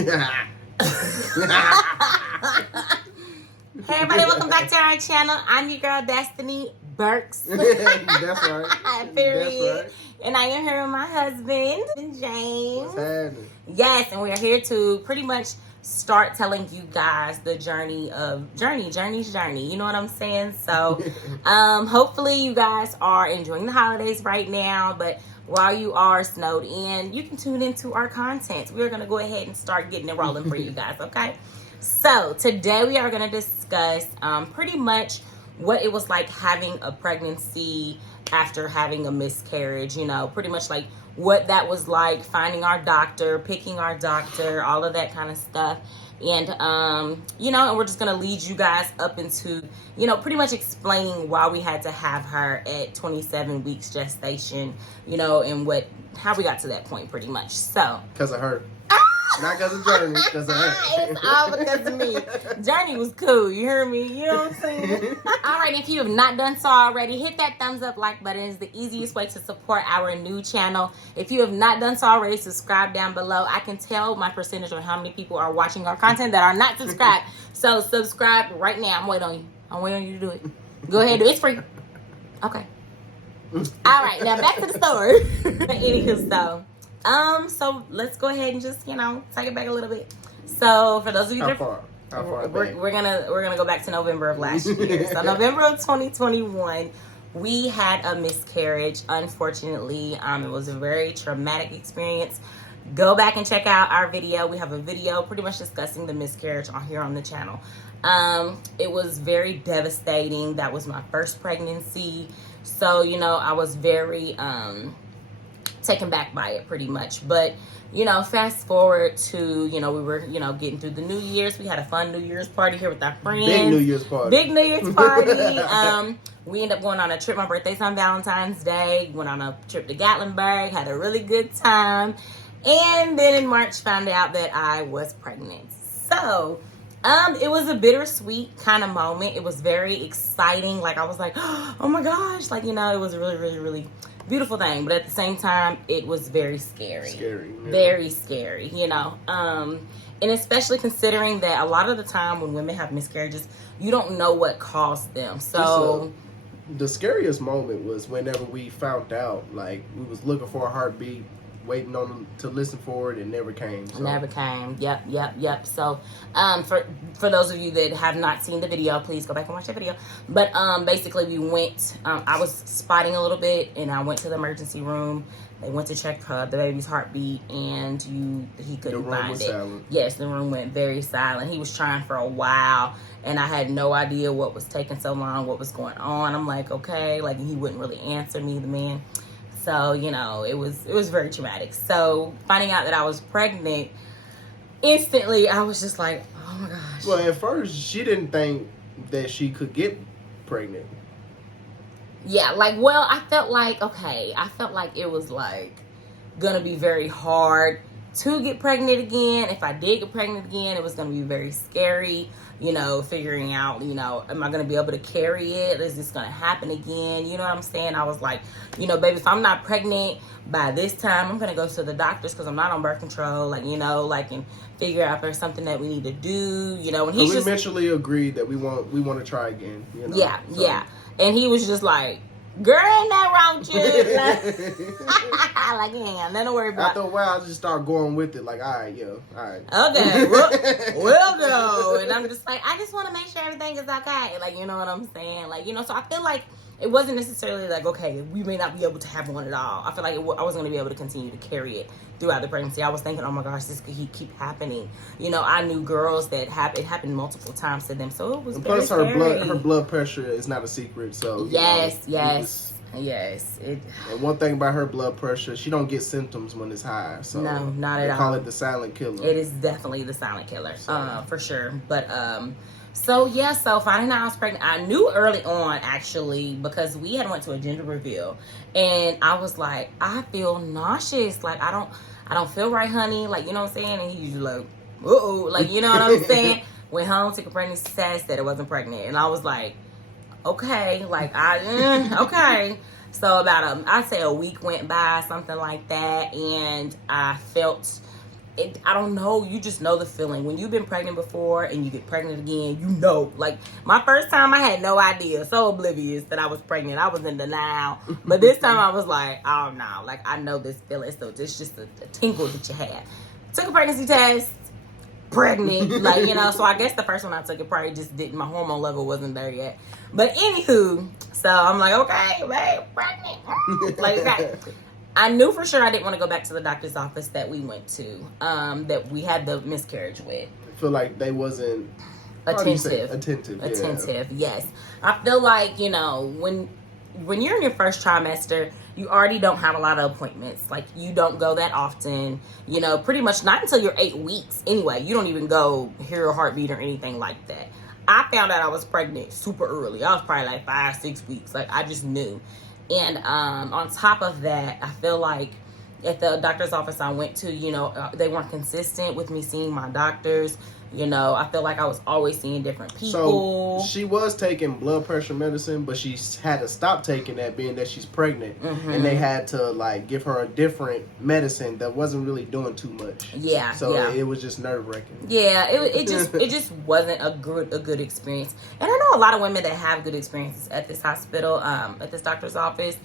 Hey everybody, welcome back to our channel. I'm your girl Destiny Burks. That's right. Period. That's right. And I am here with my husband, James. What's happening? Yes, and we are here to pretty much start telling you guys the journey's journey. You know what I'm saying? So, hopefully you guys are enjoying the holidays right now. But while you are snowed in, you can tune into our content. We're gonna go ahead and start getting it rolling for you guys. Okay. So today we are going to discuss pretty much what it was like having a pregnancy after having a miscarriage, you know, pretty much like what that was like, finding our doctor, picking our doctor, all of that kind of stuff. And, you know, and we're just going to lead you guys up into, you know, pretty much explaining why we had to have her at 27 weeks gestation, you know, and how we got to that point pretty much. So. Because of her. Not because of Journey, because of her. It's all because of me. Journey was cool, you hear me? You know what I'm saying? Alright, if you have not done so already, hit that thumbs up like button. It's the easiest way to support our new channel. If you have not done so already, subscribe down below. I can tell my percentage on how many people are watching our content that are not subscribed. So subscribe right now. I'm waiting on you. I'm waiting on you to do it. Go ahead, do it. It's free. Okay. Alright, now back to the story. Anywho, so let's go ahead and just, you know, take it back a little bit. So for those of you How far we're gonna go back to November of last year. So November of 2021, we had a miscarriage. Unfortunately, it was a very traumatic experience. Go back and check out our video. We have a video pretty much discussing the miscarriage here on the channel. It was very devastating. That was my first pregnancy. So, you know, I was very taken back by it pretty much. But, you know, fast forward to, you know, we were, you know, getting through the New Year's. We had a fun New Year's party here with our friends. Big New Year's party. We ended up going on a trip. My birthday's on Valentine's Day. Went on a trip to Gatlinburg. Had a really good time. And then in March found out that I was pregnant. So, it was a bittersweet kind of moment. It was very exciting. Like, I was like, oh my gosh. Like, you know, it was a really, really, really beautiful thing. But at the same time, it was very scary. Yeah. Very scary, you know. And especially considering that a lot of the time when women have miscarriages, you don't know what caused them. So the scariest moment was whenever we found out, like, we was looking for a heartbeat, waiting on them to listen for it, and never came. So. Never came. Yep. So, for those of you that have not seen the video, please go back and watch the video. But basically, we went. I was spotting a little bit, and I went to the emergency room. They went to check the baby's heartbeat, and he couldn't find it. Silent. Yes, the room went very silent. He was trying for a while, and I had no idea what was taking so long, what was going on. I'm like, okay, like, he wouldn't really answer me, the man. So, you know, it was very traumatic. So, finding out that I was pregnant, instantly, I was just like, oh my gosh. Well, at first, she didn't think that she could get pregnant. Yeah, like, well, I felt like it was, like, gonna be very hard to get pregnant again. If I did get pregnant again, it was gonna be very scary. You know, figuring out, you know, am I going to be able to carry it? Is this going to happen again? You know what I'm saying? I was like, you know, baby, if I'm not pregnant by this time, I'm going to go to the doctors because I'm not on birth control. Like, you know, like, and figure out if there's something that we need to do, you know. And we eventually agreed that we want to try again. You know? Yeah. And he was just like, girl, ain't nothing wrong with you. Like, you ain't got nothing to worry about. After a while, I just start going with it. Like, all right. Okay, we'll go. And I'm just like, I just want to make sure everything is okay. Like, you know what I'm saying? Like, you know, so I feel like it wasn't necessarily like, okay, we may not be able to have one at all. I feel like I wasn't going to be able to continue to carry it throughout the pregnancy. I was thinking, oh my gosh, this could keep happening. You know, I knew girls that it happened multiple times to them. So it was very scary. Plus, her blood pressure is not a secret. So Yes. And one thing about her blood pressure, she don't get symptoms when it's high. So no, not at all. They call it the silent killer. It is definitely the silent killer, for sure. But so finding out I was pregnant, I knew early on actually because we had went to a gender reveal, and I was like, I feel nauseous. Like I don't feel right, honey. Like, you know what I'm saying? And he's like, like, you know what I'm saying? Went home, took a pregnancy test, said I wasn't pregnant, and I was like, okay, like okay. So about I'd say a week went by, something like that, and I felt I don't know. You just know the feeling when you've been pregnant before and you get pregnant again. You know, like my first time, I had no idea, so oblivious that I was pregnant. I was in denial, but this time I was like, oh no, like I know this feeling. So it's just a tinkle that you have. Took a pregnancy test, pregnant, like So I guess the first one I took, it probably just didn't. My hormone level wasn't there yet. But anywho, so I'm like, okay, babe, pregnant, like okay. I knew for sure I didn't want to go back to the doctor's office that we went to, that we had the miscarriage with. I feel like they wasn't attentive. Yes, I feel like when you're in your first trimester, you already don't have a lot of appointments. Like you don't go that often. Pretty much not until you're 8 weeks. Anyway, you don't even go hear a heartbeat or anything like that. I found out I was pregnant super early. I was probably like 5-6 weeks. Like I just knew. And on top of that, I feel like at the doctor's office I went to, they weren't consistent with me seeing my doctors. I feel like I was always seeing different people. So she was taking blood pressure medicine, but she had to stop taking that being that she's pregnant. Mm-hmm. And they had to like give her a different medicine that wasn't really doing too much. Yeah. So it was just nerve-wracking. Yeah, it just wasn't a good experience. And I know a lot of women that have good experiences at this hospital, at this doctor's office.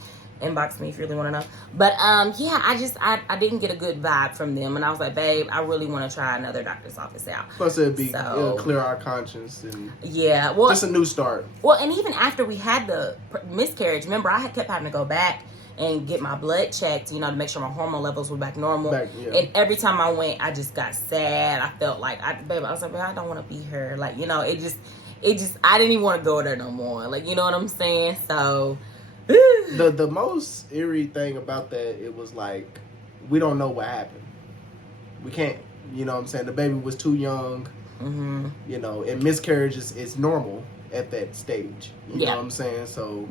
Inbox me if you really want to know. But I didn't get a good vibe from them, and I was like, babe, I really want to try another doctor's office out. Plus it'll clear our conscience and well, just a new start. Well, and even after we had the miscarriage, remember I had kept having to go back and get my blood checked, to make sure my hormone levels were back normal. And every time I went, I just got sad. I felt like I was like, babe, I don't want to be here. Like, it just I didn't even want to go there no more. Like, you know what I'm saying? So the most eerie thing about that, it was like we don't know what happened. We can't, what I'm saying? The baby was too young. Mm-hmm. And miscarriage is normal at that stage. You know what I'm saying? So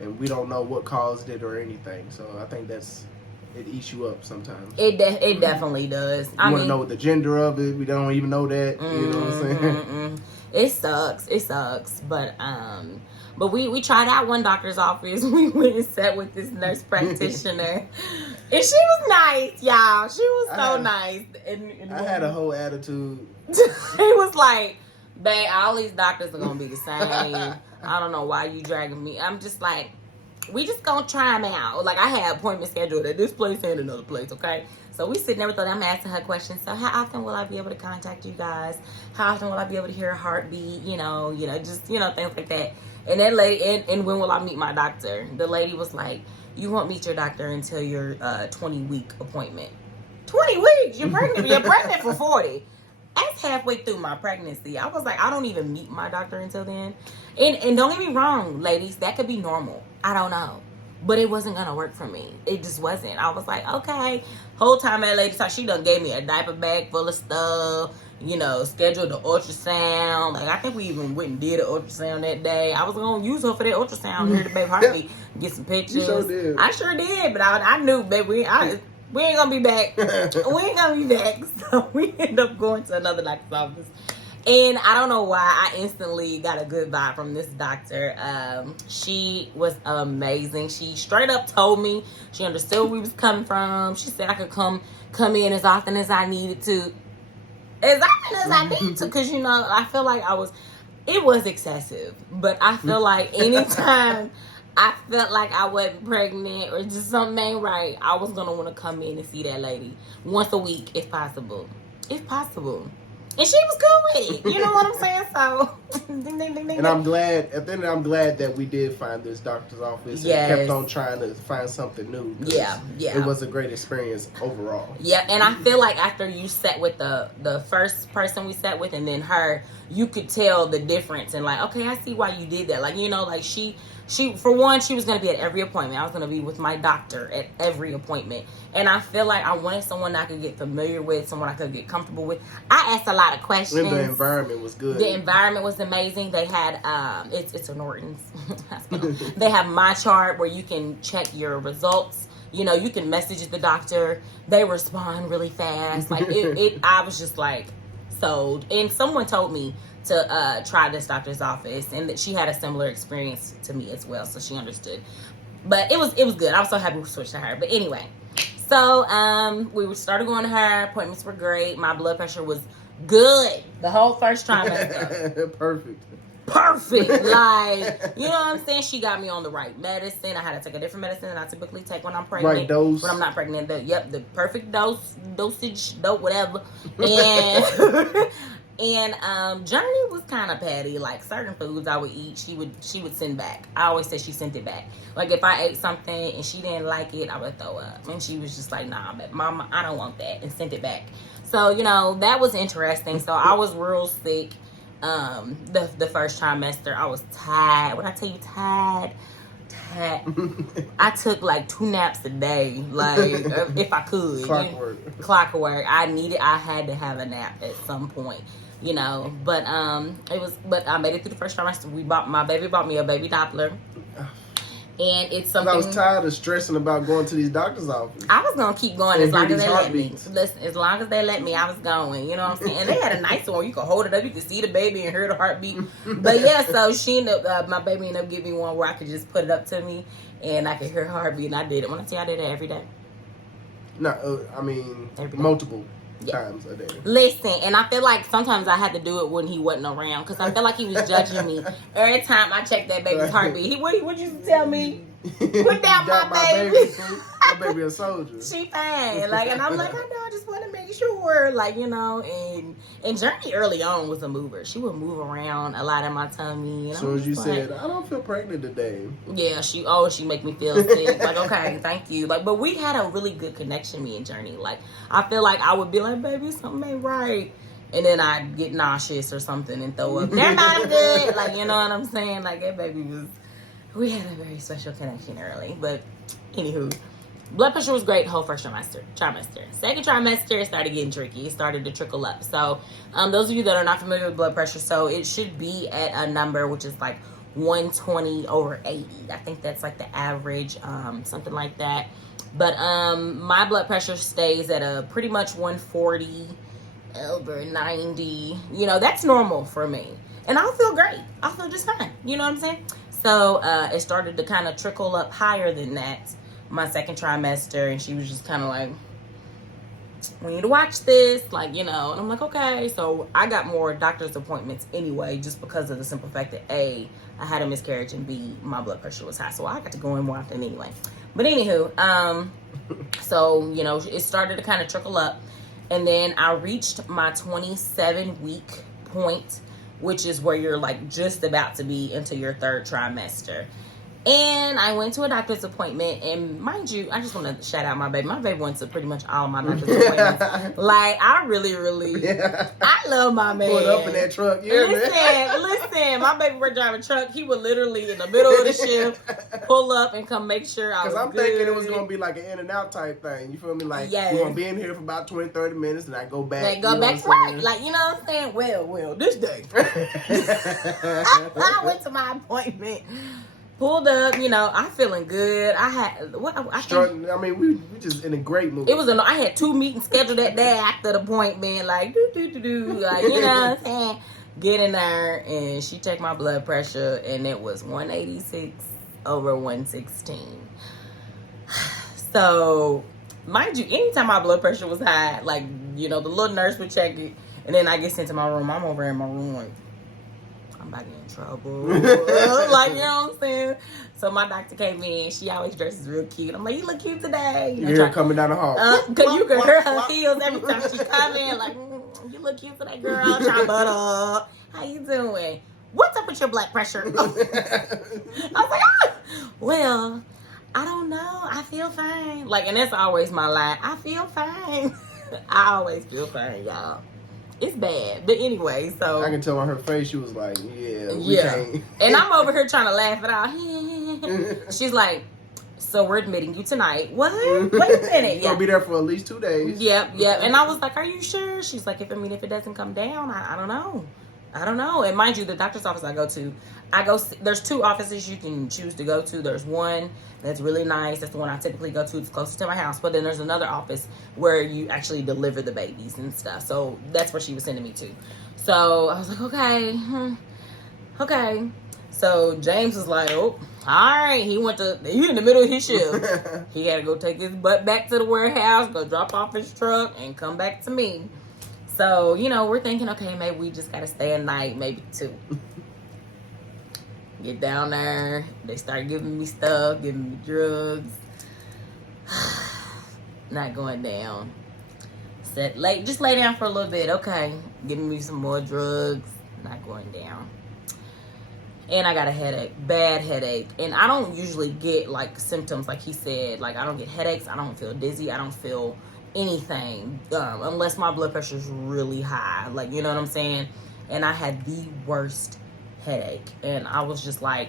and we don't know what caused it or anything. So I think it eats you up sometimes. It definitely does. You want to know the gender of it? We don't even know that. You know what I'm saying? It sucks. But we tried out one doctor's office. We went and sat with this nurse practitioner. And she was nice, y'all. She was so nice. And I had a whole attitude. He was like, babe, all these doctors are going to be the same. I don't know why you dragging me. I'm just like, we just going to try them out. Like, I had appointments scheduled at this place and another place, okay? So we sitting there with her. I'm asking her questions. So how often will I be able to contact you guys? How often will I be able to hear a heartbeat? Just things like that. And that lady, and when will I meet my doctor? The lady was like, you won't meet your doctor until your 20-week appointment. 20 weeks? You're pregnant for 40. That's halfway through my pregnancy. I was like, I don't even meet my doctor until then. And don't get me wrong, ladies, that could be normal. I don't know. But it wasn't going to work for me. It just wasn't. I was like, okay. Whole time that lady talked, she done gave me a diaper bag full of stuff. Scheduled the ultrasound. Like, I think we even went and did an ultrasound that day. I was going to use her for that ultrasound, hear the baby heartbeat, get some pictures. You sure did. I sure did, but I knew, baby, we ain't going to be back. We ain't going to be back. So we ended up going to another doctor's office. And I don't know why, I instantly got a good vibe from this doctor. She was amazing. She straight up told me she understood where we was coming from. She said I could come in as often as I needed to. As often as I needed to. Because, I feel like it was excessive. But I feel like anytime I felt like I wasn't pregnant or just something ain't right, I was going to want to come in and see that lady once a week if possible. If possible. And she was good with it. You know what I'm saying? So, ding, ding, ding, ding. And I'm glad that we did find this doctor's office and kept on trying to find something new. Yeah. It was a great experience overall. Yeah, and I feel like after you sat with the first person we sat with and then her, you could tell the difference and like, okay, I see why you did that. Like, like she for one, she was going to be at every appointment. I was going to be with my doctor at every appointment. And I feel like I wanted someone I could get familiar with, someone I could get comfortable with. I asked a lot of questions. And the environment was good. The environment was amazing. They had, it's a Norton's hospital. They have My Chart where you can check your results. You can message the doctor. They respond really fast. Like, I was just like sold. And someone told me to try this doctor's office, and that she had a similar experience to me as well, so she understood. But it was good. I was so happy we switched to her. But anyway, So we started going to her. Appointments were great. My blood pressure was good the whole first trimester. Perfect. Like, you know what I'm saying? She got me on the right medicine. I had to take a different medicine than I typically take when I'm pregnant. Right dose. When I'm not pregnant. The perfect dosage, whatever. And and Journey was kind of petty. Like, certain foods I would eat, she would send back. I always said she sent it back. Like, if I ate something and she didn't like it, I would throw up. And she was just like, nah, but Mama, I don't want that, and sent it back. So, you know, that was interesting. So I was real sick. The first trimester, I was tired. When I tell you tired, I took like 2 naps a day, like if I could. Clockwork. I had to have a nap at some point, you know. But but I made it through the first trimester. My baby bought me a baby Doppler. And it's something. I was tired of stressing about going to these doctor's offices. I was gonna keep going as long as they let me. Listen, as long as they let me, I was going. You know what I'm saying? And they had a nice one where you could hold it up, you could see the baby and hear the heartbeat. But yeah, so she ended up, my baby ended up giving me one where I could just put it up to me and I could hear her heartbeat, and I did it. When I tell you I did it every day. No, I mean multiple times a day. Listen, and I feel like sometimes I had to do it when he wasn't around, because I feel like he was judging me every time I checked that baby's heartbeat. What you used to tell me? Put down my baby. My baby a soldier. She fine. Like, and I'm like, I know, I just want to make sure. Like, you know, and Journey early on was a mover. She would move around a lot in my tummy. And so as you said, I don't feel pregnant today. Yeah, she make me feel sick. Like, okay, thank you. Like, but we had a really good connection, me and Journey. Like, I feel like I would be like, baby, something ain't right. And then I'd get nauseous or something and throw up. Never mind, I'm good. Like, you know what I'm saying? Like, that baby we had a very special connection early. But anywho, blood pressure was great the whole first trimester. Second trimester, it started getting tricky. It started to trickle up. So those of you that are not familiar with blood pressure, so it should be at a number which is like 120/80. I think that's like the average, something like that. But my blood pressure stays at a pretty much 140/90. You know, that's normal for me. And I'll feel great. I'll feel just fine. You know what I'm saying? So it started to kind of trickle up higher than that my second trimester, and she was just kind of like, we need to watch this, like, you know. And I'm like, okay. So I got more doctor's appointments anyway, just because of the simple fact that A, I had a miscarriage, and B, my blood pressure was high, so I got to go in more often anyway. But anywho, so, you know, it started to kind of trickle up, and then I reached my 27-week point, which is where you're like just about to be into your third trimester. And I went to a doctor's appointment, and mind you, I just want to shout out my baby. My baby went to pretty much all my doctor's appointments. Like, I really, I love my man. Pulled up in that truck. Listen, my baby was driving a truck. He would literally, in the middle of the shift, pull up and come make sure I was good. Because I'm thinking it was going to be like an in and out type thing. You feel me? Like, we're going to be in here for about 20, 30 minutes, and I go back. Like, go back to work. Like, you know what I'm saying? Well, this day. I went to my appointment. Pulled up, you know, I'm feeling good. I had we just in a great mood. I had 2 meetings scheduled that day after the appointment, like like, you know what I'm saying? Get in there, and she checked my blood pressure, and it was 186/116. So, mind you, anytime my blood pressure was high, like, you know, the little nurse would check it, and then I get sent to my room. I'm over in my room like, I'm about to get in trouble. Like, you know what I'm saying? So my doctor came in. She always dresses real cute. I'm like, you look cute today. You hear her coming down the hall. Because you can hear her heels every time she come in. Like, you look cute today, girl. Try butt up. How you doing? What's up with your blood pressure? I was like, well, I don't know. I feel fine. Like, and that's always my line. I feel fine. I always feel fine, y'all. It's bad. But anyway, so. I can tell on her face, she was like, yeah. Can't. And I'm over here trying to laugh it out. She's like, so we're admitting you tonight. What? Wait a minute. You're going to be there for at least 2 days. Yep. And I was like, are you sure? She's like, if it doesn't come down, I don't know. And mind you, the doctor's office I go to, there's 2 offices you can choose to go to. There's one that's really nice. That's the one I typically go to. It's closest to my house. But then there's another office where you actually deliver the babies and stuff. So that's where she was sending me to. So I was like, okay. So James was like, oh, All right, he in the middle of his shift. He had to go take his butt back to the warehouse, go drop off his truck, and come back to me. So, we're thinking, okay, maybe we just got to stay a night, maybe 2. Get down there. They start giving me stuff, giving me drugs. Not going down. Just lay down for a little bit. Okay. Giving me some more drugs. Not going down. And I got a headache. Bad headache. And I don't usually get, symptoms like he said. Like, I don't get headaches. I don't feel dizzy. I don't feel anything. Unless my blood pressure is really high. Like, you know what I'm saying? And I had the worst headache. And I was just like,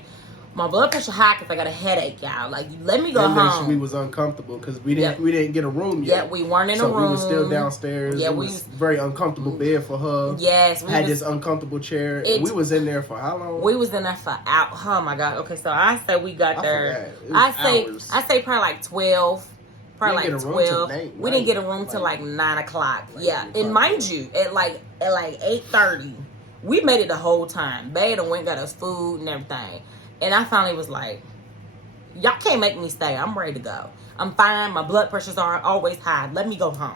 my blood pressure high because I got a headache, y'all. Like, let me go home. We was uncomfortable because we didn't get a room yet. Yeah, we weren't in a room. So we was still downstairs. Yeah, we was very uncomfortable bed for her. Yes, we had this uncomfortable chair. And we was in there for how long? We was in there for oh my god. Okay, so I say we got there. I say probably like 12. Probably like 12. We didn't get a room till like 9 o'clock. Yeah, and mind you, at like 8:30, we made it the whole time. Babe and went got us food and everything. And I finally was like, y'all can't make me stay. I'm ready to go. I'm fine. My blood pressures are always high. Let me go home.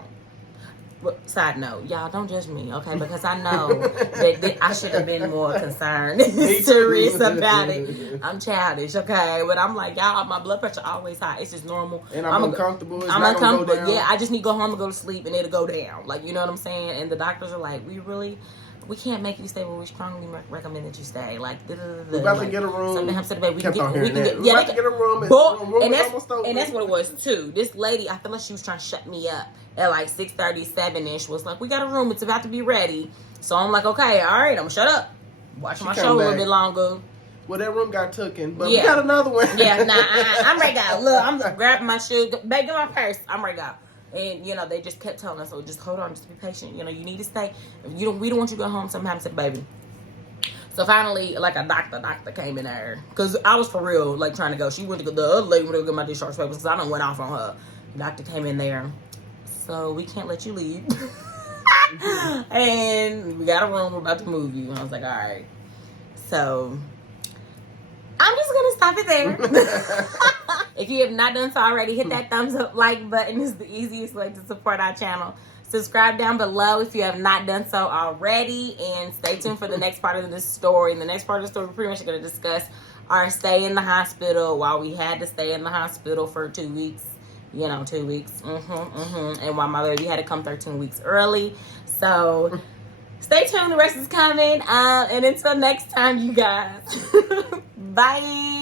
Side note, y'all don't judge me, okay? Because I know that I should have been more concerned and serious about it. I'm childish, okay? But I'm like, y'all, my blood pressure always high. It's just normal. And I'm uncomfortable. I'm uncomfortable. Go down. Yeah, I just need to go home and go to sleep and it'll go down. Like, you know what I'm saying? And the doctors are like, we can't make you stay, but we strongly recommend that you stay. Like, we're about to get a room. Something happens to the baby. We can get a room. And that's what it was too. This lady, I feel like she was trying to shut me up at like 6:37ish. Was like, we got a room. It's about to be ready. So I'm like, okay, all right, I'm gonna shut up. Watch my show a little bit longer. Well, that room got taken, but we got another one. Yeah, I'm ready to go. Look, I'm just grabbing my shoes. Baby, get my purse. I'm ready to go. And, they just kept telling us, so just hold on, just be patient. You need to stay. We don't want you to go home. Something happens to the baby. So finally, like a doctor came in there. Because I was for real, like, trying to go. She went to go, the other lady went to go get my discharge papers because I done went off on her. The doctor came in there. So we can't let you leave. And we got a room. We're about to move you. And I was like, all right. So I'm just going to stop it there. If you have not done so already, hit that thumbs up like button. It's the easiest way to support our channel. Subscribe down below if you have not done so already. And stay tuned for the next part of this story. In the next part of the story, we're pretty much going to discuss our stay in the hospital while we had to stay in the hospital for 2 weeks. 2 weeks. And while my baby had to come 13 weeks early. So stay tuned. The rest is coming. And until next time, you guys. Bye.